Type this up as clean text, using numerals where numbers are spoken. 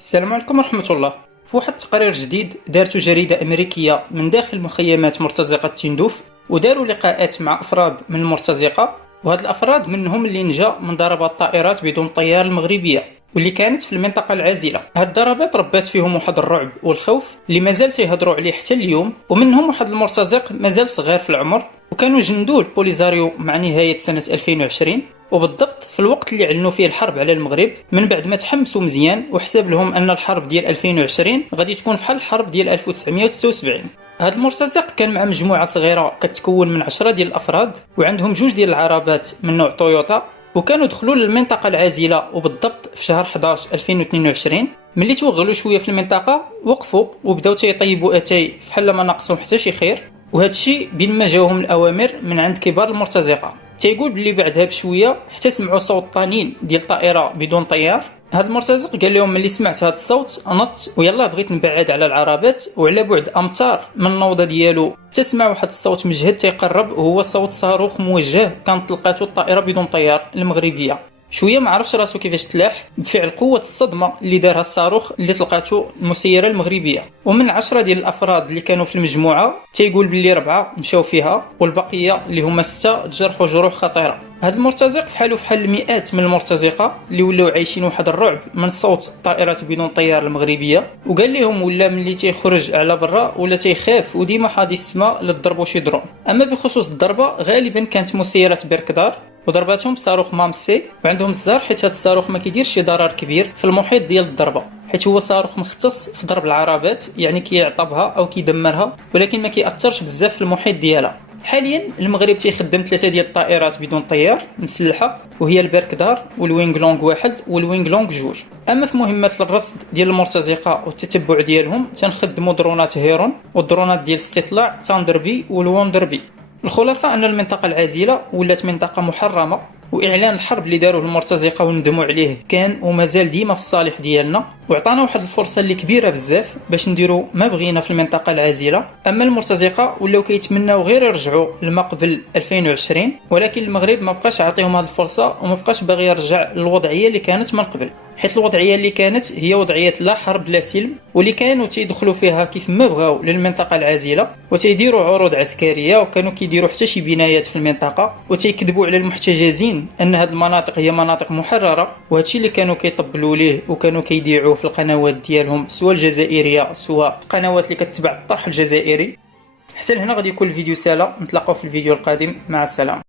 السلام عليكم ورحمة الله. في واحد التقرير جديد دارته جريدة أمريكية من داخل مخيمات مرتزقة تندوف، وداروا لقاءات مع أفراد من المرتزقة، وهاد الأفراد منهم اللي نجا من ضربات الطائرات بدون طيار المغربية واللي كانت في المنطقة العازلة. هاد الضربات ربات فيهم واحد الرعب والخوف اللي مازال تيهضروا عليه حتى اليوم، ومنهم واحد المرتزق مازال صغير في العمر وكانوا جندوه البوليزاريو مع نهاية سنة 2020، وبالضبط في الوقت اللي اعلنوا فيه الحرب على المغرب من بعد ما تحمسوا مزيان وحسب لهم ان الحرب ديال 2020 غادي تكون بحال الحرب ديال 1976. هذا المرتزق كان مع مجموعه صغيره كتكون من 10 ديال الافراد وعندهم جوج ديال العربات من نوع تويوتا، وكانوا دخلوا للمنطقه العازله وبالضبط في شهر 11 2022. ملي توغلوا شويه في المنطقه وقفوا وبداو تيطيبوا اتاي فحال ما ناقصهم حتى شي خير، وهذا الشيء بين ما جاوهم الاوامر من عند كبار المرتزقه. تيقول بلي بعدها بشويه حتى سمعوا صوت طنين ديال طائره بدون طيار. هذا المرتزق قال لهم ملي سمعت هذا الصوت نط ويلا بغيت نبعد على العربات، وعلى بعد امتار من النوضه ديالو تسمع واحد الصوت مجهد تيقرب، وهو صوت صاروخ موجه كانت طلقاته الطائره بدون طيار المغربيه. شويه ما عرفش راسو كيفاش تلاح بفعل قوه الصدمه اللي دارها الصاروخ اللي طلقاته المسيره المغربيه. ومن 10 ديال الافراد اللي كانوا في المجموعه تيقول باللي 4 مشاو فيها والبقيه اللي هما 6 تجرحوا جروح خطيره. هذا المرتزق فحالو فحال المئات من المرتزقه اللي ولاو عايشين واحد الرعب من صوت طائرات بدون طيار المغربيه، وقال لهم ولا ملي تيخرج على برا ولا تيخاف وديما حاضي السماء للضرب شي درون. اما بخصوص الضربه غالبا كانت مسيره بيركدار وضرباتهم بصاروخ مامسي، وعندهم الزهر حيت هذا الصاروخ ما كيديرش شي ضرر كبير في المحيط ديال الضربه، حيت هو صاروخ مختص في ضرب العربات، يعني كيعطبها او كيدمرها ولكن ما كيأثرش بزاف في المحيط ديالها. حاليا المغرب تيخدم 3 ديال الطائرات بدون طيار مسلحه، وهي البيركدار والوينغ لونغ 1 والوينغ لونغ 2. اما في مهمات الرصد ديال المرتزقه والتتبع ديالهم تنخدموا درونات هيرون والدرونات ديال الاستطلاع تاندربي والوندربي. الخلاصه ان المنطقه العازله ولات منطقه محرمه، واعلان الحرب اللي داروه المرتزقه وندموا عليه كان ومازال ديما في الصالح ديالنا، وعطانا واحد الفرصه اللي كبيره بزاف باش نديروا ما بغينا في المنطقه العازله. اما المرتزقه ولاو كيتمناو غير يرجعوا لما قبل 2020، ولكن المغرب ما بقاش عطيهم هذه الفرصه وما بقاش باغي يرجع للوضعيه اللي كانت من قبل، حيت الوضعيه اللي كانت هي وضعيه لا حرب لا سلم، واللي كانوا تيدخلوا فيها كيف ما بغاو للمنطقه العازله وتيديروا عروض عسكريه، وكانوا كيديروا حتى شي بنايات في المنطقه وتيكذبوا على المحتجزين ان هذه المناطق هي مناطق محرره، وهادشي اللي كانوا كيطبلوا ليه وكانوا كيذيعوه في القنوات ديالهم سواء الجزائريه سواء القنوات اللي كتبع الطرح الجزائري. حتى لهنا غادي يكون الفيديو سالا، نتلاقاو في الفيديو القادم، مع السلامه.